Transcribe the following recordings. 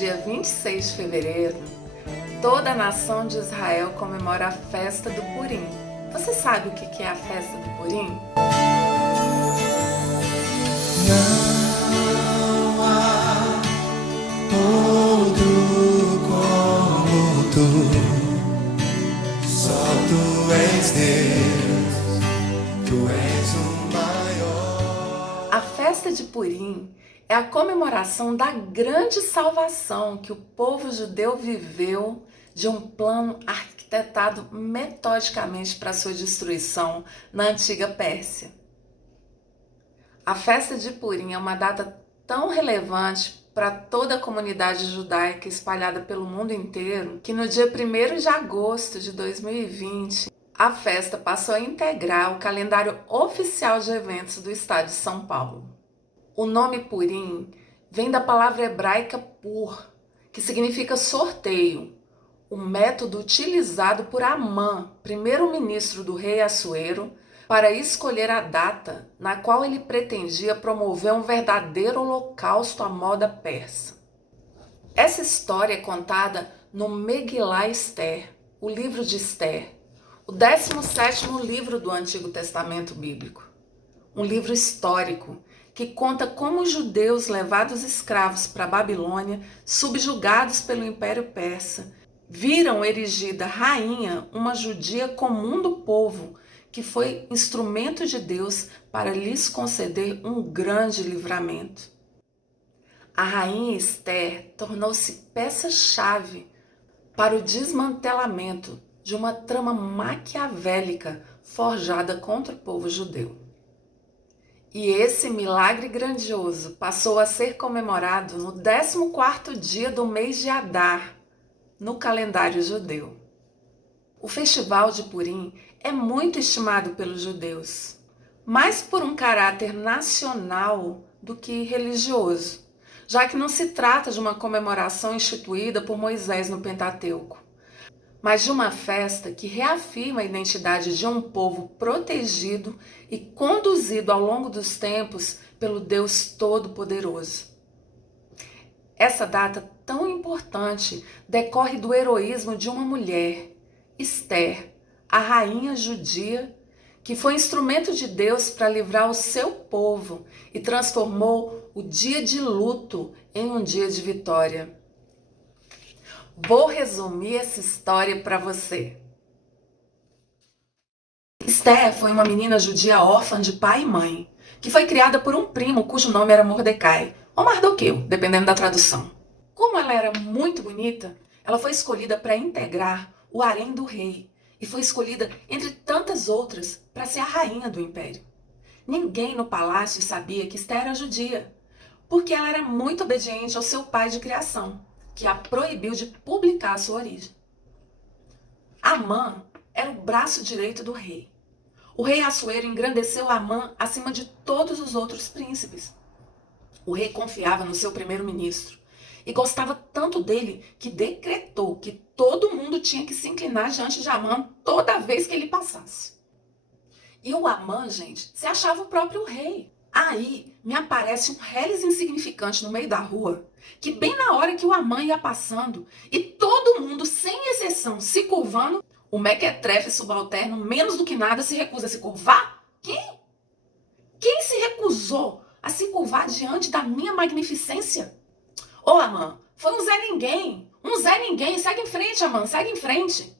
dia 26 de fevereiro, toda a nação de Israel comemora a festa do Purim. Você sabe o que é a festa do Purim? Não há outro como tu, só tu és Deus, tu és o maior. A festa de Purim é a comemoração da grande salvação que o povo judeu viveu de um plano arquitetado metodicamente para sua destruição na antiga Pérsia. A festa de Purim é uma data tão relevante para toda a comunidade judaica espalhada pelo mundo inteiro que no dia 1º de agosto de 2020 a festa passou a integrar o calendário oficial de eventos do estado de São Paulo. O nome Purim vem da palavra hebraica pur, que significa sorteio, o método utilizado por Amã, primeiro-ministro do rei Assuero, para escolher a data na qual ele pretendia promover um verdadeiro holocausto à moda persa. Essa história é contada no Megilá Esther, o livro de Esther, o 17º livro do Antigo Testamento Bíblico. Um livro histórico que conta como os judeus levados escravos para a Babilônia, subjugados pelo Império Persa, viram erigida rainha uma judia comum do povo, que foi instrumento de Deus para lhes conceder um grande livramento. A rainha Esther tornou-se peça-chave para o desmantelamento de uma trama maquiavélica forjada contra o povo judeu. E esse milagre grandioso passou a ser comemorado no 14º dia do mês de Adar, no calendário judeu. O festival de Purim é muito estimado pelos judeus, mais por um caráter nacional do que religioso, já que não se trata de uma comemoração instituída por Moisés no Pentateuco, mas de uma festa que reafirma a identidade de um povo protegido e conduzido ao longo dos tempos pelo Deus Todo-Poderoso. Essa data tão importante decorre do heroísmo de uma mulher, Esther, a rainha judia, que foi instrumento de Deus para livrar o seu povo e transformou o dia de luto em um dia de vitória. Vou resumir essa história para você. Esther foi uma menina judia órfã de pai e mãe, que foi criada por um primo cujo nome era Mordecai, ou Mardoqueu, dependendo da tradução. Como ela era muito bonita, ela foi escolhida para integrar o harém do rei e foi escolhida entre tantas outras para ser a rainha do império. Ninguém no palácio sabia que Esther era judia, porque ela era muito obediente ao seu pai de criação, que a proibiu de publicar a sua origem. Amã era o braço direito do rei. O rei Assuero engrandeceu Amã acima de todos os outros príncipes. O rei confiava no seu primeiro-ministro e gostava tanto dele que decretou que todo mundo tinha que se inclinar diante de Amã toda vez que ele passasse. E o Amã, gente, se achava o próprio rei. Aí me aparece um reles insignificante no meio da rua, que bem na hora que o Amã ia passando e todo mundo, sem exceção, se curvando, o mequetrefe subalterno, menos do que nada, se recusa a se curvar? Quem? Quem se recusou a se curvar diante da minha magnificência? Ô Amã, foi um Zé Ninguém. Um Zé Ninguém. Segue em frente, Amã, segue em frente.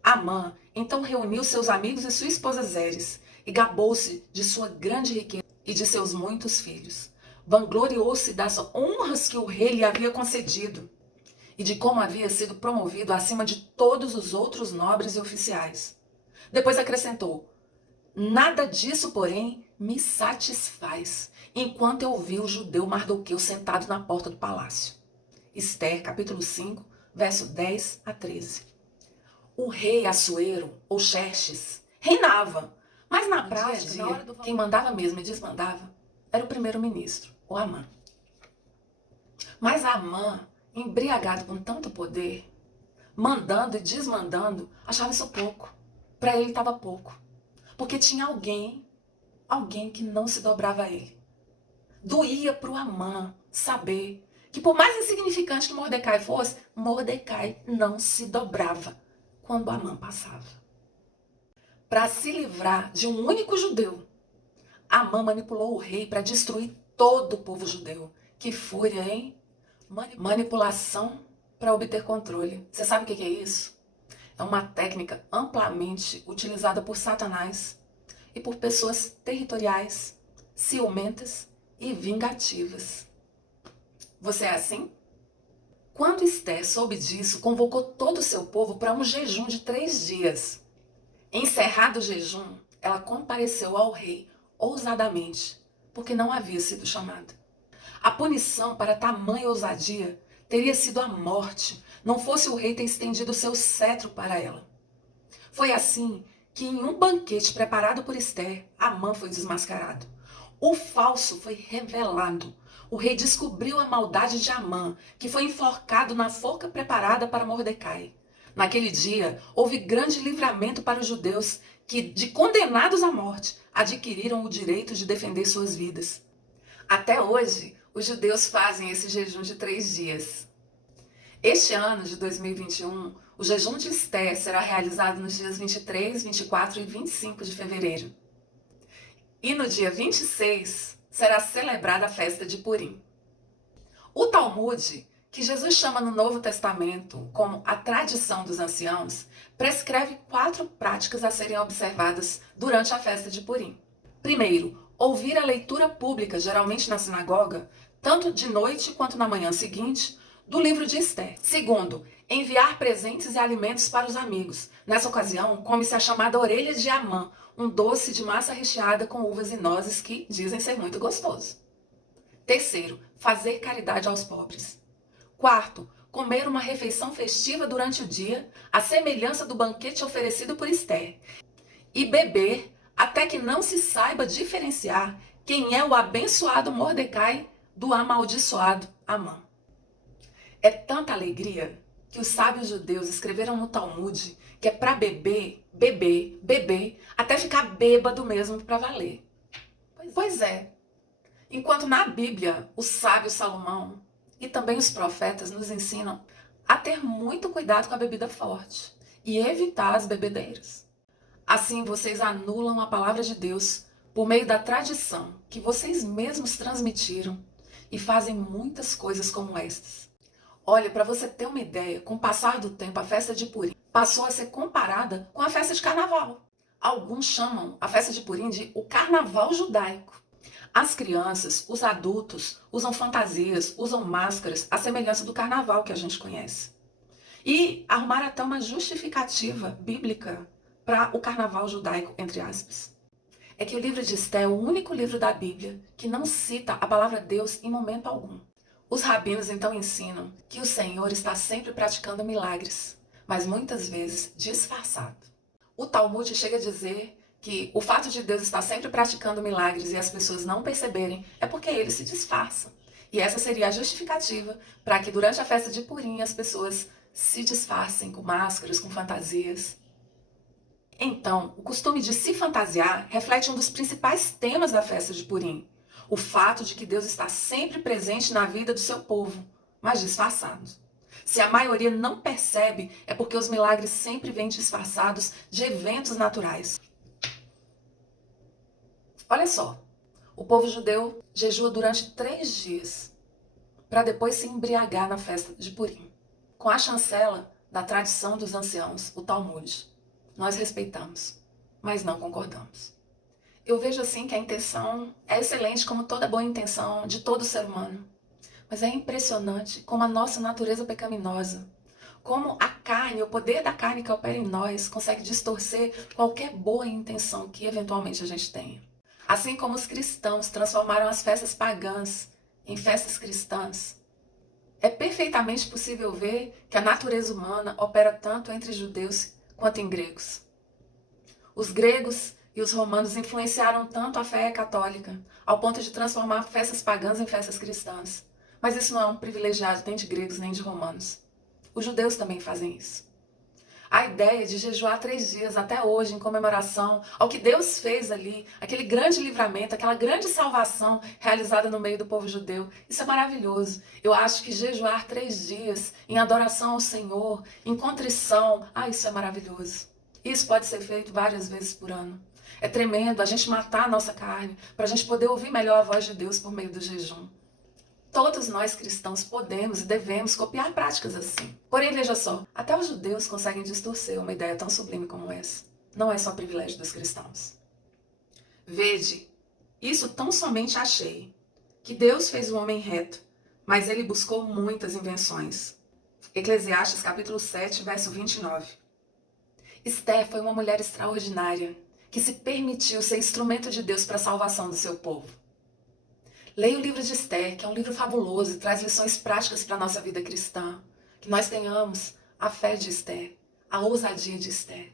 Amã então reuniu seus amigos e sua esposa Zeres e gabou-se de sua grande riqueza e de seus muitos filhos. Vangloriou-se das honras que o rei lhe havia concedido e de como havia sido promovido acima de todos os outros nobres e oficiais. Depois acrescentou: nada disso, porém, me satisfaz, enquanto eu vi o judeu Mardoqueu sentado na porta do palácio. Esther, capítulo 5, verso 10 a 13. O rei Assuero, ou Xerxes, reinava, mas na prática, quem mandava mesmo e desmandava era o primeiro-ministro, o Amã. Mas Amã, embriagado com tanto poder, mandando e desmandando, achava isso pouco. Para ele estava pouco, porque tinha alguém que não se dobrava a ele. Doía para o Amã saber que por mais insignificante que Mordecai fosse, Mordecai não se dobrava quando Amã passava. Para se livrar de um único judeu, Amã manipulou o rei para destruir todo o povo judeu. Que fúria, hein? Manipulação para obter controle. Você sabe o que é isso? É uma técnica amplamente utilizada por Satanás e por pessoas territoriais, ciumentas e vingativas. Você é assim? Quando Esther soube disso, convocou todo o seu povo para um jejum de 3 dias. Encerrado o jejum, ela compareceu ao rei ousadamente, porque não havia sido chamada. A punição para tamanha ousadia teria sido a morte, não fosse o rei ter estendido seu cetro para ela. Foi assim que em um banquete preparado por Esther, Amã foi desmascarado. O falso foi revelado. O rei descobriu a maldade de Amã, que foi enforcado na forca preparada para Mordecai. Naquele dia, houve grande livramento para os judeus que, de condenados à morte, adquiriram o direito de defender suas vidas. Até hoje, os judeus fazem esse jejum de 3 dias. Este ano de 2021, o jejum de Esther será realizado nos dias 23, 24 e 25 de fevereiro. E no dia 26 será celebrada a festa de Purim. O Talmud, que Jesus chama no Novo Testamento como a tradição dos anciãos, prescreve 4 práticas a serem observadas durante a festa de Purim. Primeiro, ouvir a leitura pública, geralmente na sinagoga, tanto de noite quanto na manhã seguinte, do livro de Esther. Segundo, enviar presentes e alimentos para os amigos. Nessa ocasião, come-se a chamada orelha de Amã, um doce de massa recheada com uvas e nozes que dizem ser muito gostoso. Terceiro, fazer caridade aos pobres. Quarto, comer uma refeição festiva durante o dia, à semelhança do banquete oferecido por Esther. E beber até que não se saiba diferenciar quem é o abençoado Mordecai do amaldiçoado Amã. É tanta alegria que os sábios judeus escreveram no Talmud que é para beber, beber, beber, até ficar bêbado mesmo para valer. Pois é. Enquanto na Bíblia o sábio Salomão e também os profetas nos ensinam a ter muito cuidado com a bebida forte e evitar as bebedeiras. Assim vocês anulam a palavra de Deus por meio da tradição que vocês mesmos transmitiram e fazem muitas coisas como estas. Olha, para você ter uma ideia, com o passar do tempo, a festa de Purim passou a ser comparada com a festa de carnaval. Alguns chamam a festa de Purim de o carnaval judaico. As crianças, os adultos, usam fantasias, usam máscaras, à semelhança do carnaval que a gente conhece. E arrumaram até uma justificativa bíblica para o carnaval judaico, entre aspas. É que o livro de Esther é o único livro da Bíblia que não cita a palavra Deus em momento algum. Os rabinos então ensinam que o Senhor está sempre praticando milagres, mas muitas vezes disfarçado. O Talmud chega a dizer que o fato de Deus estar sempre praticando milagres e as pessoas não perceberem é porque ele se disfarça. E essa seria a justificativa para que durante a festa de Purim as pessoas se disfarcem com máscaras, com fantasias. Então, o costume de se fantasiar reflete um dos principais temas da festa de Purim. O fato de que Deus está sempre presente na vida do seu povo, mas disfarçado. Se a maioria não percebe, é porque os milagres sempre vêm disfarçados de eventos naturais. Olha só, o povo judeu jejua durante 3 dias, para depois se embriagar na festa de Purim. Com a chancela da tradição dos anciãos, o Talmud, nós respeitamos, mas não concordamos. Eu vejo assim que a intenção é excelente, como toda boa intenção de todo ser humano. Mas é impressionante como a nossa natureza pecaminosa, como a carne, o poder da carne que opera em nós, consegue distorcer qualquer boa intenção que eventualmente a gente tenha. Assim como os cristãos transformaram as festas pagãs em festas cristãs, é perfeitamente possível ver que a natureza humana opera tanto entre judeus quanto em gregos. Os gregos e os romanos influenciaram tanto a fé católica, ao ponto de transformar festas pagãs em festas cristãs. Mas isso não é um privilegiado nem de gregos nem de romanos. Os judeus também fazem isso. A ideia de jejuar 3 dias até hoje, em comemoração ao que Deus fez ali, aquele grande livramento, aquela grande salvação realizada no meio do povo judeu, isso é maravilhoso. Eu acho que jejuar 3 dias em adoração ao Senhor, em contrição, isso é maravilhoso. Isso pode ser feito várias vezes por ano. É tremendo a gente matar a nossa carne para a gente poder ouvir melhor a voz de Deus por meio do jejum. Todos nós cristãos podemos e devemos copiar práticas assim. Porém, veja só, até os judeus conseguem distorcer uma ideia tão sublime como essa. Não é só privilégio dos cristãos. Vede, isso tão somente achei, que Deus fez o homem reto, mas ele buscou muitas invenções. Eclesiastes capítulo 7, verso 29. Esther foi uma mulher extraordinária, que se permitiu ser instrumento de Deus para a salvação do seu povo. Leia o livro de Esther, que é um livro fabuloso e traz lições práticas para a nossa vida cristã. Que nós tenhamos a fé de Esther, a ousadia de Esther.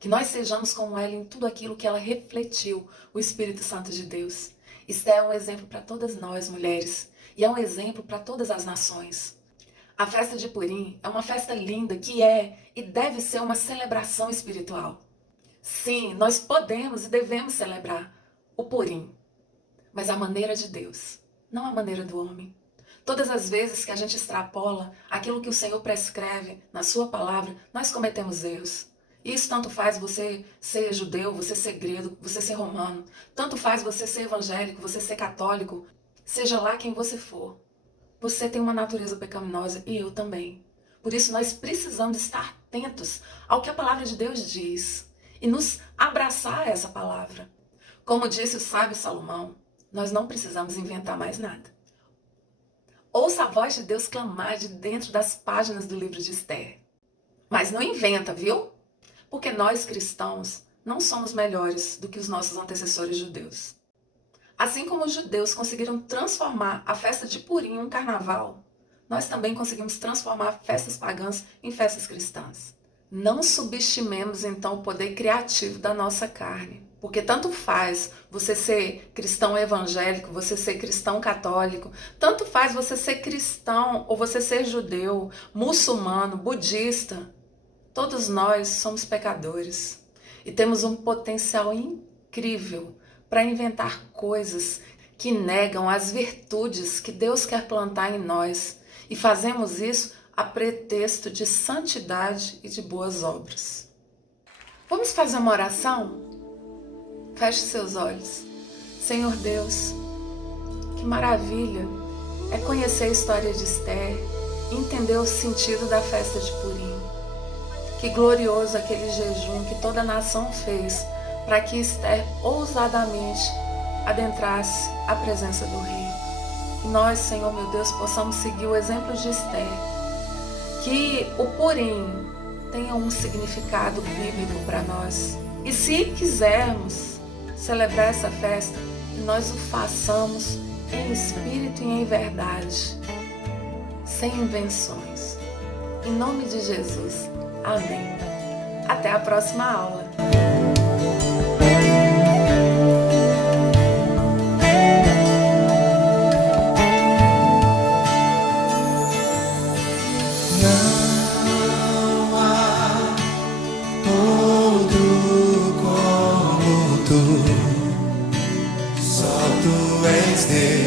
Que nós sejamos como ela em tudo aquilo que ela refletiu, o Espírito Santo de Deus. Esther é um exemplo para todas nós, mulheres, e é um exemplo para todas as nações. A festa de Purim é uma festa linda que é e deve ser uma celebração espiritual. Sim, nós podemos e devemos celebrar o Purim, mas a maneira de Deus, não a maneira do homem. Todas as vezes que a gente extrapola aquilo que o Senhor prescreve na sua palavra, nós cometemos erros. Isso tanto faz você ser judeu, você ser grego, você ser romano. Tanto faz você ser evangélico, você ser católico. Seja lá quem você for. Você tem uma natureza pecaminosa e eu também. Por isso nós precisamos estar atentos ao que a palavra de Deus diz e nos abraçar a essa palavra. Como disse o sábio Salomão, nós não precisamos inventar mais nada. Ouça a voz de Deus clamar de dentro das páginas do livro de Esther. Mas não inventa, viu? Porque nós cristãos não somos melhores do que os nossos antecessores judeus. Assim como os judeus conseguiram transformar a festa de Purim em um carnaval, nós também conseguimos transformar festas pagãs em festas cristãs. Não subestimemos então o poder criativo da nossa carne. Porque tanto faz você ser cristão evangélico, você ser cristão católico, tanto faz você ser cristão ou você ser judeu, muçulmano, budista. Todos nós somos pecadores e temos um potencial incrível para inventar coisas que negam as virtudes que Deus quer plantar em nós. E fazemos isso a pretexto de santidade e de boas obras. Vamos fazer uma oração? Feche seus olhos. Senhor Deus, que maravilha é conhecer a história de Esther e entender o sentido da festa de Purim. Que glorioso aquele jejum que toda a nação fez para que Esther ousadamente adentrasse a presença do rei. E nós, Senhor meu Deus, possamos seguir o exemplo de Esther. Que o Purim tenha um significado bíblico para nós. E se quisermos celebrar essa festa, que nós o façamos em espírito e em verdade, sem invenções. Em nome de Jesus. Amém. Até a próxima aula. Não há outro como tu, só tu és Deus.